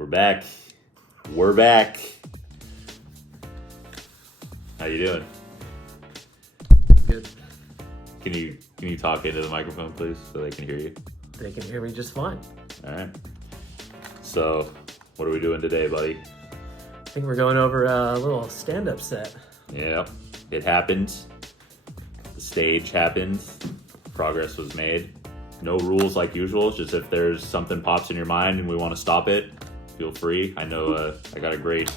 We're back. We're back. How you doing? Good. Can you talk into the microphone, please, so they can hear you? They can hear me just fine. All right. So, what are we doing today, buddy? I think we're going over a little stand-up set. Yeah, it happened. The stage happened. Progress was made. No rules like usual. It's just if there's something pops in your mind and we want to stop it, feel free. I know I got a great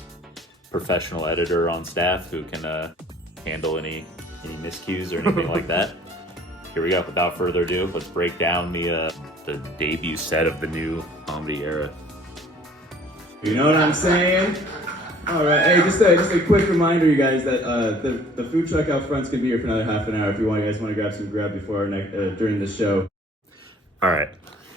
professional editor on staff who can handle any miscues or anything like that. Here we go. Without further ado, let's break down the debut set of the new comedy era. You know what I'm saying? All right. Hey, just a quick reminder, you guys, that the food truck out front's gonna be here for another half an hour. If you guys want to grab some grub before our during the show. All right.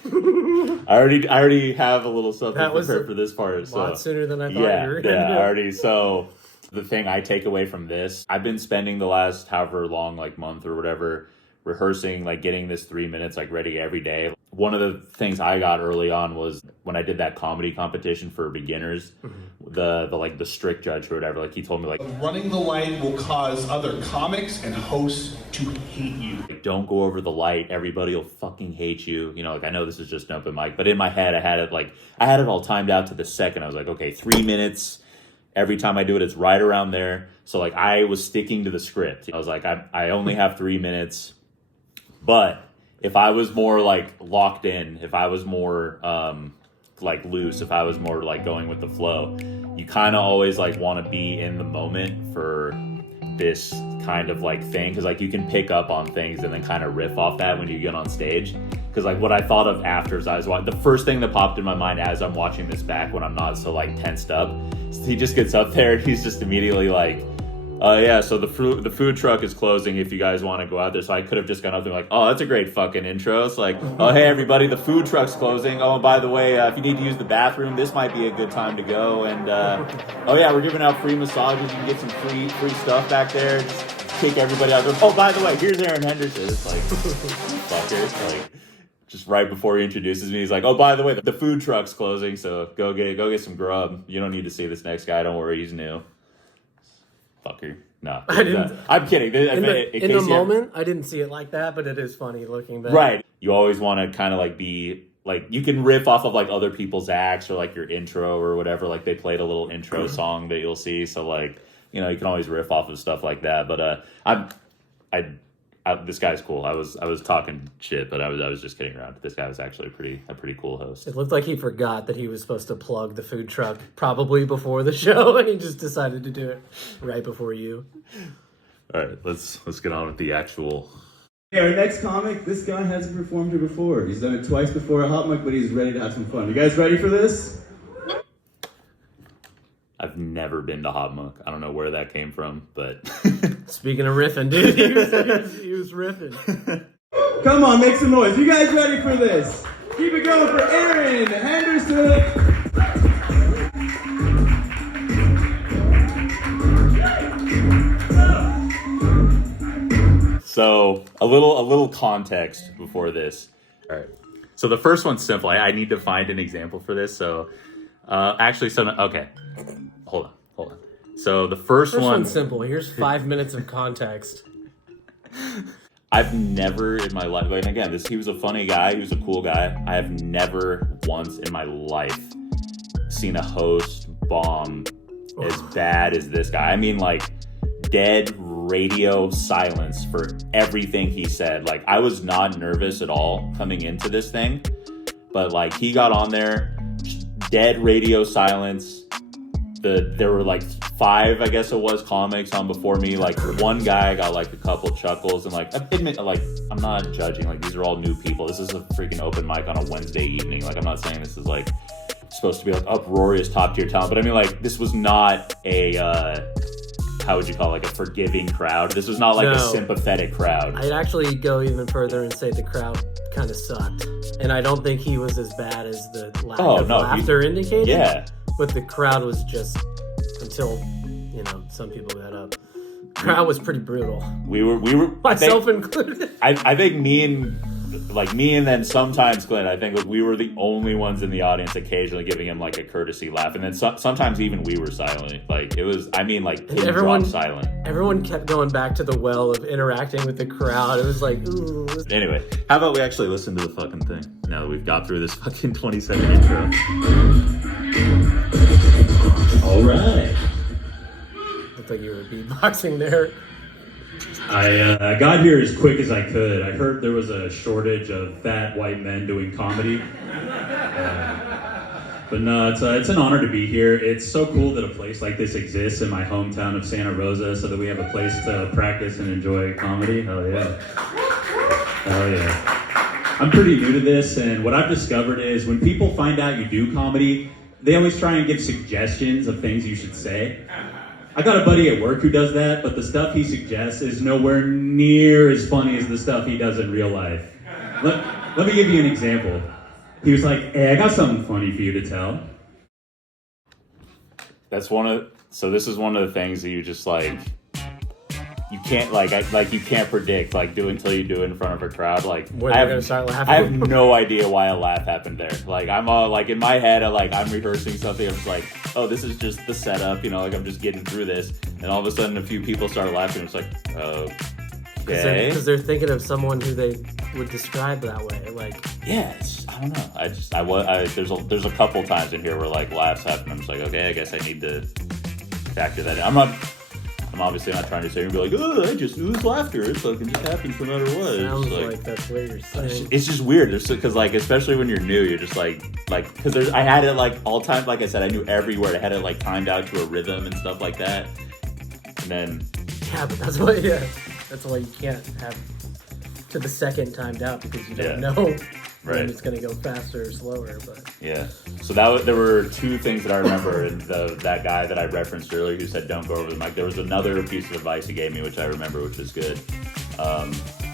I already have a little something That was prepared for this part. A lot sooner than I thought you were Yeah, going to. already. So the thing I take away from this, I've been spending the last however long, like month or whatever, rehearsing, like getting this 3 minutes like ready every day. One of the things I got early on was when I did that comedy competition for beginners, the strict judge or whatever, like he told me like running the light will cause other comics and hosts to hate you. don't go over the light, everybody will fucking hate you. You know, like I know this is just an open mic, but in my head I had it all timed out to the second. I was like, okay, 3 minutes. Every time I do it, it's right around there. So like I was sticking to the script. I was like, I only have 3 minutes. But if I was more like locked in, if I was more like loose, if I was more like going with the flow, you kind of always like want to be in the moment for this kind of like thing, because like you can pick up on things and then kind of riff off that when you get on stage. Because like what I thought of after as I was watching, the first thing that popped in my mind as I'm watching this back when I'm not so like tensed up, he just gets up there and he's just immediately like, yeah, so the food truck is closing if you guys want to go out there. So I could have just gone up there like, oh, that's a great fucking intro. It's like, oh, hey, everybody, the food truck's closing. Oh, by the way, if you need to use the bathroom, this might be a good time to go. And, oh, yeah, we're giving out free massages. You can get some free stuff back there. Just kick everybody out. Oh, by the way, here's Aaron Henderson. It's like, fucker. Like, just right before he introduces me, he's like, oh, by the way, the food truck's closing. So go get some grub. You don't need to see this next guy. Don't worry. He's new. Fucker. No, I didn't. I'm kidding. In the moment, I didn't see it like that, but it is funny looking back. Right. You always want to kind of like be like, you can riff off of like other people's acts or like your intro or whatever. Like they played a little intro song that you'll see. So like, you know, you can always riff off of stuff like that. But this guy's cool. I was talking shit, but I was just kidding around. This guy was actually a pretty cool host. It looked like he forgot that he was supposed to plug the food truck probably before the show, and he just decided to do it right before you. All right, let's get on with the actual. Hey, our next comic, this guy hasn't performed here before. He's done it twice before at Hot Mic, but he's ready to have some fun. You guys ready for this? I've never been to Hot Mic. I don't know where that came from, but Speaking of riffing, dude, he was riffing. Come on, make some noise. You guys ready for this? Keep it going for Aaron Henderson. So a little context before this. All right. So the first one's simple. I need to find an example for this. So okay. Hold on. So the first one's simple. Here's 5 minutes of context. I've never in my life, and again, he was a funny guy. He was a cool guy. I have never once in my life seen a host bomb as bad as this guy. I mean, like, dead radio silence for everything he said. Like, I was not nervous at all coming into this thing, but like he got on there, dead radio silence. There were like 5, I guess it was, comics on before me. Like one guy got like a couple chuckles, and like admit, like I'm not judging. Like these are all new people. This is a freaking open mic on a Wednesday evening. Like I'm not saying this is like supposed to be like uproarious top tier talent, but I mean like this was not a how would you call it, like a forgiving crowd. This was not like a sympathetic crowd. I'd actually go even further and say the crowd kind of sucked, and I don't think he was as bad as the lack of laughter indicated. Yeah. But the crowd was just, until, some people got up. The crowd was pretty brutal. We were Myself included. I think me and like me and then sometimes Glenn, I think like we were the only ones in the audience occasionally giving him like a courtesy laugh, and then sometimes even we were silent. Like it was, I mean, like pin drop silent. Everyone kept going back to the well of interacting with the crowd. It was like, ooh. Anyway, how about we actually listen to the fucking thing now that we've got through this fucking 20-second intro. All right. Looked like you were beatboxing there. I got here as quick as I could. I heard there was a shortage of fat white men doing comedy. But no, it's an honor to be here. It's so cool that a place like this exists in my hometown of Santa Rosa so that we have a place to practice and enjoy comedy. Hell yeah. Hell yeah. I'm pretty new to this, and what I've discovered is when people find out you do comedy, they always try and give suggestions of things you should say. I got a buddy at work who does that, but the stuff he suggests is nowhere near as funny as the stuff he does in real life. Let me give you an example. He was like, hey, I got something funny for you to tell. So this is one of the things that you just like, you can't you can't predict, like do until you do it in front of a crowd. Like when they're gonna start laughing. I have no idea why a laugh happened there. Like I'm all like in my head, I'm rehearsing something. I'm just like, oh, this is just the setup, like I'm just getting through this. And all of a sudden a few people start laughing. It's like, okay. Because they're thinking of someone who they would describe that way. Like, yes, I don't know. There's a couple times in here where like laughs happen. I'm just like, okay, I guess I need to factor that in. I'm obviously not trying to say and be like, oh, I just ooze laughter. It's like it just happens no matter what. Sounds like that's what you're saying. It's just weird. Because like especially when you're new, you're just like because I had it like all time. Like I said, I knew every word. I had it like timed out to a rhythm and stuff like that. And then but that's why you can't have to the second timed out because you don't know. Right. When it's going to go faster or slower, but yeah. So there were two things that I remember, and that guy that I referenced earlier who said don't go over the mic. There was another piece of advice he gave me, which I remember, which was good.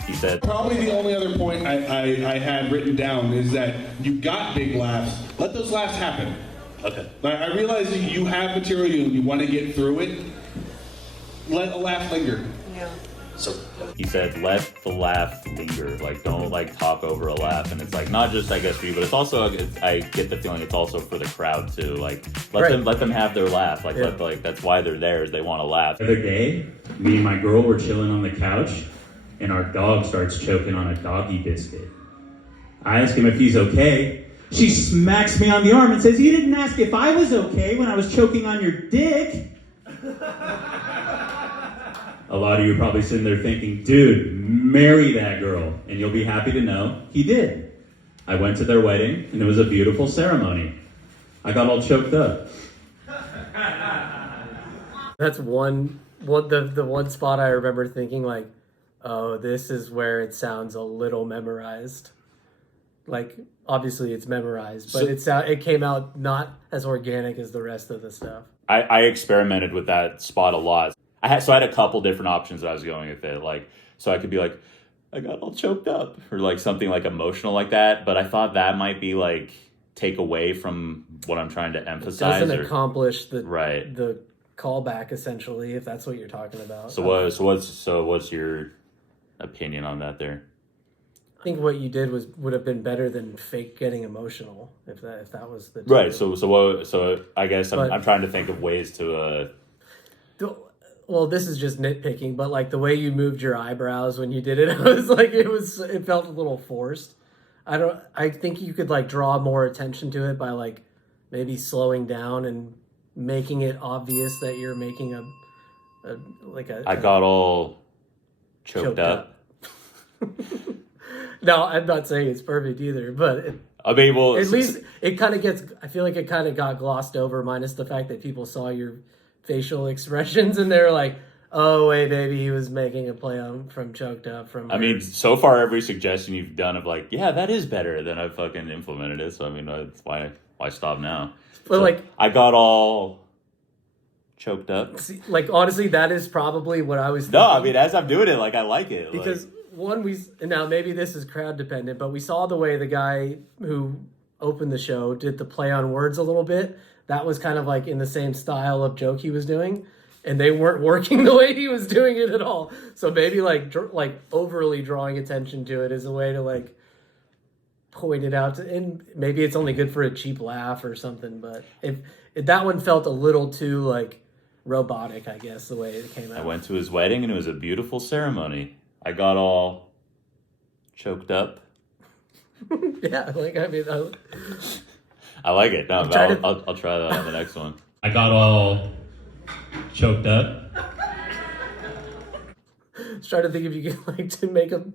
He said, probably the only other point I had written down is that you got big laughs. Let those laughs happen. okay. I realize that you have material, you want to get through it. Let a laugh linger. Yeah. So he said, let the laugh linger. Like, don't like talk over a laugh. And it's like not just I guess for you, but it's also I get the feeling it's also for the crowd too. Like let them have their laugh. Like that's why they're there, is they want to laugh. The other day, me and my girl were chilling on the couch, and our dog starts choking on a doggy biscuit. I ask him if he's okay. She smacks me on the arm and says, "You didn't ask if I was okay when I was choking on your dick." A lot of you are probably sitting there thinking, dude, marry that girl. And you'll be happy to know he did. I went to their wedding, and it was a beautiful ceremony. I got all choked up. that's the one spot I remember thinking like, oh, this is where it sounds a little memorized. Like, obviously it's memorized, but it came out not as organic as the rest of the stuff. I experimented with that spot a lot. I had a couple different options that I was going with it. Like, so I could be like, I got all choked up, or like something like emotional like that. But I thought that might be like take away from what I'm trying to emphasize. It doesn't accomplish the the callback, essentially, if that's what you're talking about. So what's your opinion on that there? I think what you did would have been better than fake getting emotional, if that was the right. So I guess I'm trying to think of ways to. Well, this is just nitpicking, but like the way you moved your eyebrows when you did it, I was like, it felt a little forced. I think you could like draw more attention to it by like maybe slowing down and making it obvious that you're making I got all choked up. No, I'm not saying it's perfect either, but at least it kind of gets. I feel like it kind of got glossed over, minus the fact that people saw your facial expressions and they're like, "Oh wait, baby, he was making a play on from choked up." I mean, so far every suggestion you've done of like, yeah, that is better than I've fucking implemented it. So I mean, that's why stop now? But so like, I got all choked up. See, like honestly, that is probably what I was thinking. No, I mean, as I'm doing it, like I like it because. Now maybe this is crowd dependent, but we saw the way the guy who opened the show did the play on words a little bit. That was kind of like in the same style of joke he was doing, and they weren't working the way he was doing it at all. So maybe like overly drawing attention to it is a way to like pointed out, and maybe it's only good for a cheap laugh or something, but if that one felt a little too like robotic, I guess, the way it came out. I went to his wedding and it was a beautiful ceremony. I got all choked up. Yeah, like I mean, I like it. No, I'll try that on the next one. I got all choked up. I was trying to think if you could like to make him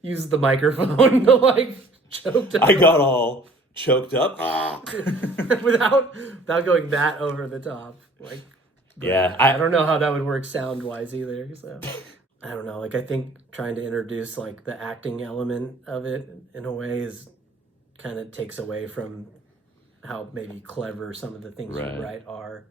use the microphone to like choke up. I got all choked up. without going that over the top. Like, Yeah, I don't know how that would work sound wise either. So I don't know. Like I think trying to introduce like the acting element of it in a way is kind of takes away from how maybe clever some of the things Right. you write are,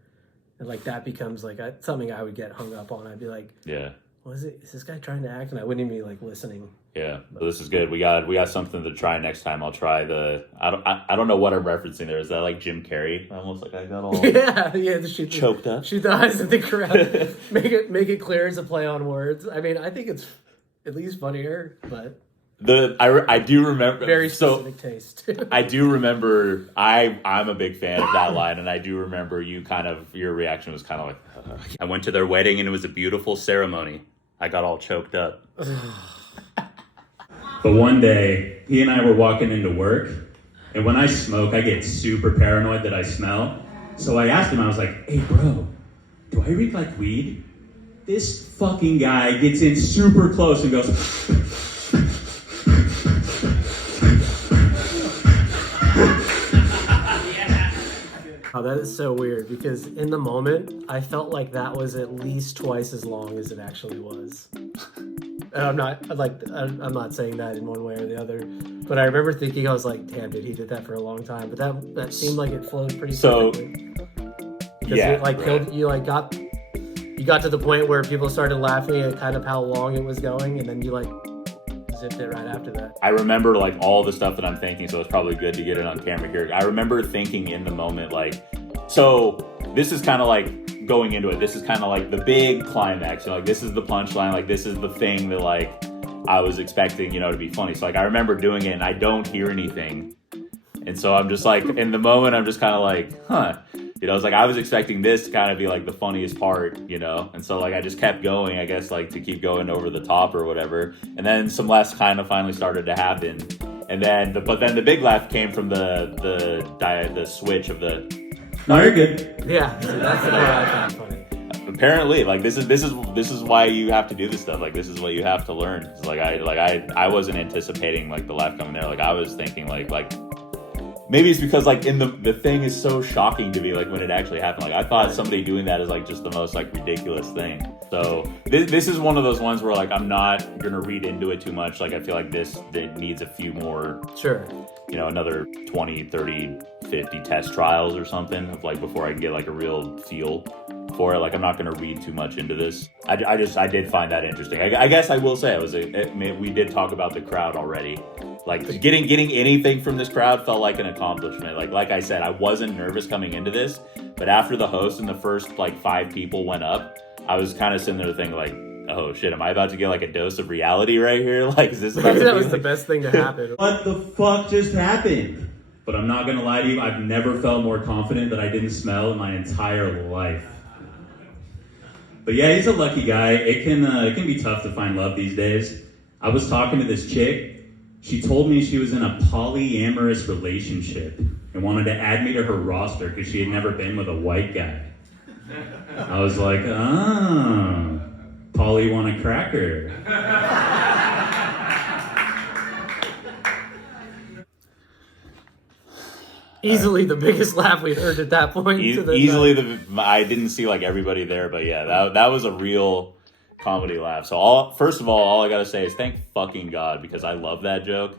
and like that becomes like something I would get hung up on. I'd be like, Yeah. what is it? Is this guy trying to act? And I wouldn't even be like listening. Yeah, well, this is good. We got something to try next time. I'll try I don't know what I'm referencing there. Is that like Jim Carrey? Almost like I got all yeah, choked up. Shoot the eyes at the crowd. make it clear it's a play on words. I mean, I think it's at least funnier, but I do remember very specific taste. I do remember I'm a big fan of that line, and I do remember your reaction was kind of like I went to their wedding and it was a beautiful ceremony. I got all choked up. But one day, he and I were walking into work, and when I smoke, I get super paranoid that I smell. So I asked him, I was like, hey bro, do I reek like weed? This fucking guy gets in super close and goes, Oh, that is so weird because in the moment, I felt like that was at least twice as long as it actually was. And I'm not saying that in one way or the other, but I remember thinking, I was like, damn, dude, he did that for a long time. But that seemed like it flowed pretty quickly. Because yeah, it, like, right. you got to the point where people started laughing at kind of how long it was going, and then you like zipped it right after that. I remember like all the stuff that I'm thinking, so it's probably good to get it on camera here. I remember thinking in the moment, like, so this is kind of like going into it. This is kind of like the big climax. You know, like this is the punchline. Like this is the thing that like I was expecting, to be funny. So like I remember doing it and I don't hear anything. And so I'm just like, in the moment, I'm just kind of like, huh. It's like I was expecting this to kind of be like the funniest part, and so like I just kept going, I guess, like to keep going over the top or whatever, and then some laughs kind of finally started to happen, and then but then the big laugh came from the switch of the. no, you're good. Yeah, that's the part I found funny. Apparently, like this is why you have to do this stuff. Like this is what you have to learn. It's like I wasn't anticipating like the laugh coming there. Like I was thinking like. Maybe it's because like in the thing is so shocking to me, like when it actually happened. Like I thought somebody doing that is like just the most like ridiculous thing. So this is one of those ones where like I'm not gonna read into it too much. Like I feel like it needs a few more, Sure. Another 20, 30, 50 test trials or something of like before I can get like a real feel for it. Like I'm not gonna read too much into this. I did find that interesting. I guess I will say we did talk about the crowd already. Like getting anything from this crowd felt like an accomplishment. Like I said, I wasn't nervous coming into this, but after the host and the first like 5 people went up, I was kind of sitting there thinking like, oh shit, am I about to get like a dose of reality right here? Like, is this about Maybe to that be was like... the best thing to happen. What the fuck just happened? But I'm not gonna lie to you, I've never felt more confident that I didn't smell in my entire life. But yeah, he's a lucky guy. It can be tough to find love these days. I was talking to this chick. She told me she was in a polyamorous relationship and wanted to add me to her roster because she had never been with a white guy. I was like, Polly want a cracker. Easily the biggest laugh we'd heard at that point. I didn't see like everybody there, but yeah, that was a real comedy laugh. So first of all I gotta say is thank fucking God, because I love that joke.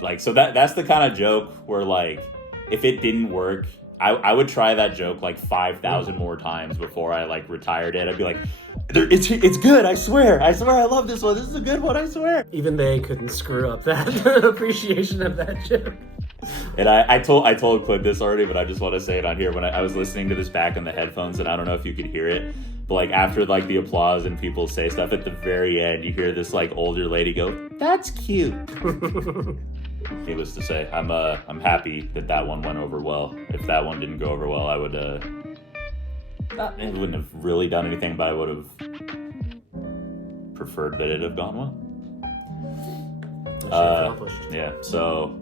Like, so that's the kind of joke where like if it didn't work, I would try that joke like 5,000 more times before I like retired it. I'd be like, it's good, I swear I love this one. This is a good one, I swear. Even they couldn't screw up that appreciation of that joke. And I told Clint this already, but I just want to say it on here. When I was listening to this back on the headphones, and I don't know if you could hear it, but like after like the applause and people say stuff at the very end, you hear this like older lady go, "That's cute." needless to say, I'm happy that one went over well. If that one didn't go over well, I would it wouldn't have really done anything, but I would have preferred that it have gone well. Yeah, so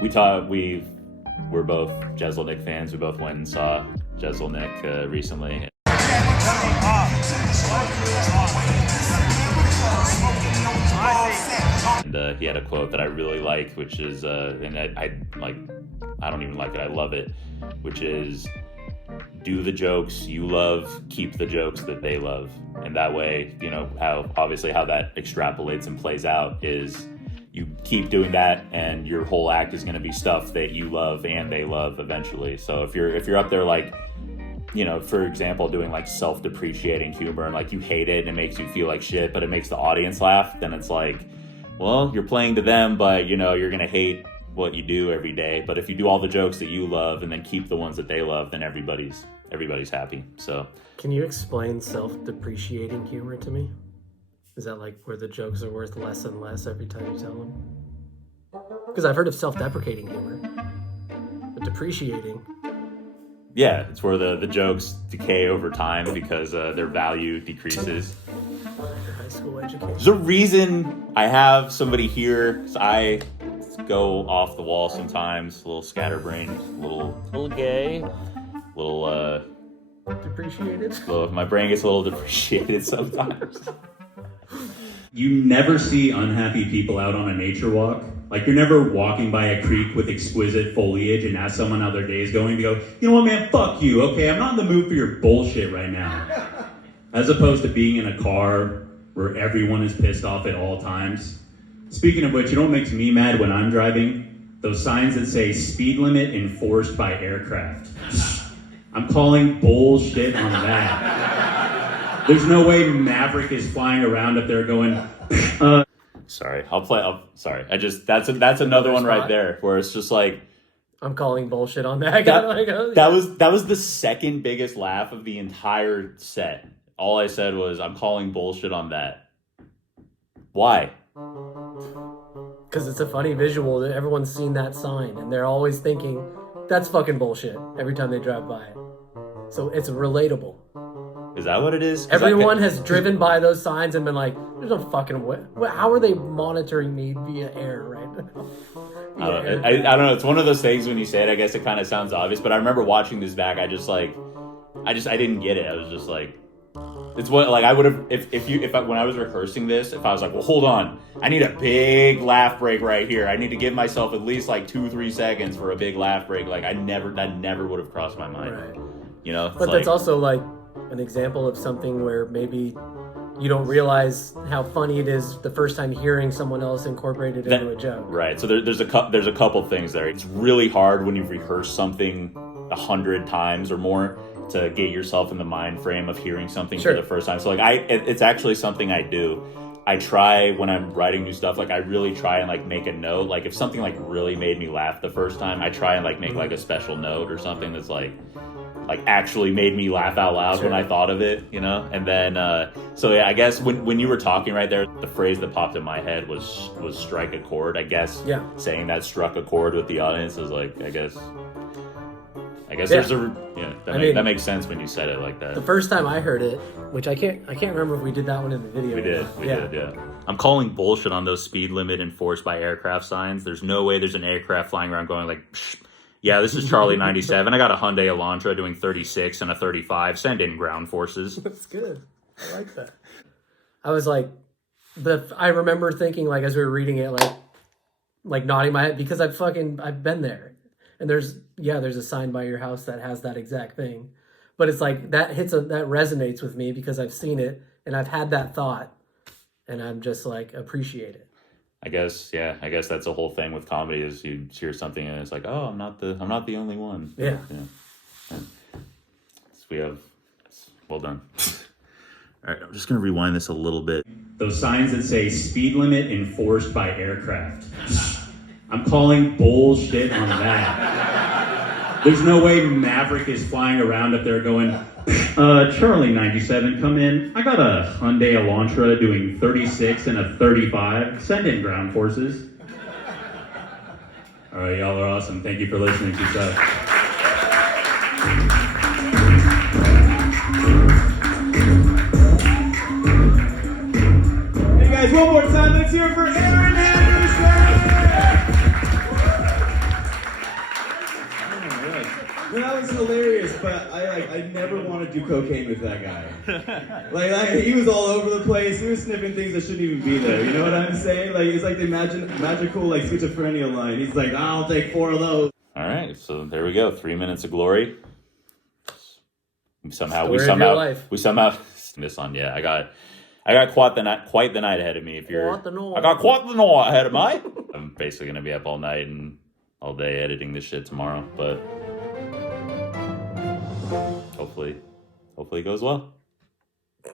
we're both Jeselnik fans. We both went and saw Jeselnik recently. And he had a quote that I really like, which is, and I don't even like it, I love it, which is, do the jokes you love, keep the jokes that they love. And that way, how that extrapolates and plays out is you keep doing that and your whole act is going to be stuff that you love and they love eventually. So if you're up there for example, doing like self-depreciating humor and like you hate it and it makes you feel like shit, but it makes the audience laugh, then it's like, well, you're playing to them, but you're going to hate what you do every day. But if you do all the jokes that you love and then keep the ones that they love, then everybody's happy. So can you explain self-depreciating humor to me? Is that like where the jokes are worth less and less every time you tell them? Because I've heard of self-deprecating humor, but depreciating. Yeah, it's where the jokes decay over time because their value decreases. High school education. There's a reason I have somebody here. So I go off the wall sometimes, a little scatterbrained, a little gay, little depreciated. My brain gets a little depreciated sometimes. You never see unhappy people out on a nature walk. Like, you're never walking by a creek with exquisite foliage and ask someone how their day is going to go, you know what, man, fuck you, okay? I'm not in the mood for your bullshit right now. As opposed to being in a car where everyone is pissed off at all times. Speaking of which, you know what makes me mad when I'm driving? Those signs that say speed limit enforced by aircraft. I'm calling bullshit on that. There's no way Maverick is flying around up there going, Sorry, sorry. That's another one right there where it's just like, I'm calling bullshit on that. That was the second biggest laugh of the entire set. All I said was, I'm calling bullshit on that. Why? Because it's a funny visual that everyone's seen that sign and they're always thinking, that's fucking bullshit every time they drive by it. So it's relatable. Is that what it is? Everyone has driven by those signs and been like, there's no fucking way. How are they monitoring me via air right now? I don't know. It's one of those things when you say it, I guess it kind of sounds obvious, but I remember watching this back. I didn't get it. I was just like, it's what, like, I would have, when I was rehearsing this, if I was like, well, hold on, I need a big laugh break right here. I need to give myself at least like 2-3 seconds for a big laugh break. Like, that never would have crossed my mind. Right. But that's also like an example of something where maybe you don't realize how funny it is the first time hearing someone else incorporate it into a joke. Right. So there's a couple things there. It's really hard when you've rehearsed something 100 times or more to get yourself in the mind frame of hearing something for the first time. So like it's actually something I do. I try when I'm writing new stuff, like I really try and like make a note. Like if something like really made me laugh the first time, I try and like make like a special note or something that's like actually made me laugh out loud when I thought of it, And then, so yeah, I guess when you were talking right there, the phrase that popped in my head was strike a chord, I guess. Yeah. Saying that struck a chord with the audience is like, I guess there's that makes sense when you said it like that. The first time I heard it, which I can't remember if we did that one in the video. We did. I'm calling bullshit on those speed limit enforced by aircraft signs. There's no way there's an aircraft flying around going like, psh, yeah, this is Charlie 97. I got a Hyundai Elantra doing 36 and a 35. Send in ground forces. That's good. I like that. I was like, I remember thinking like as we were reading it, like nodding my head because I've been there. And there's a sign by your house that has that exact thing. But it's like that resonates with me because I've seen it and I've had that thought and I'm just like appreciate it. I guess that's the whole thing with comedy is you hear something and it's like, oh, I'm not the only one. Yeah. So well done. All right, I'm just gonna rewind this a little bit. Those signs that say speed limit enforced by aircraft. I'm calling bullshit on that. There's no way Maverick is flying around up there going, Charlie 97, come in. I got a Hyundai Elantra doing 36 and a 35. Send in ground forces. All right, y'all are awesome. Thank you for listening. Peace out. Hey guys, one more time, let's hear it for Aaron Anderson! Well, that was hilarious, but I never want to do cocaine with that guy. He was all over the place. He was sniffing things that shouldn't even be there. You know what I'm saying? Like, it's like the magical like schizophrenia line. He's like, I'll take 4 of those. All right, so there we go. 3 minutes of glory. We somehow this on. Yeah, I got quite the night ahead of me. I got quite the night ahead of me. I'm basically gonna be up all night and all day editing this shit tomorrow, but hopefully it goes well.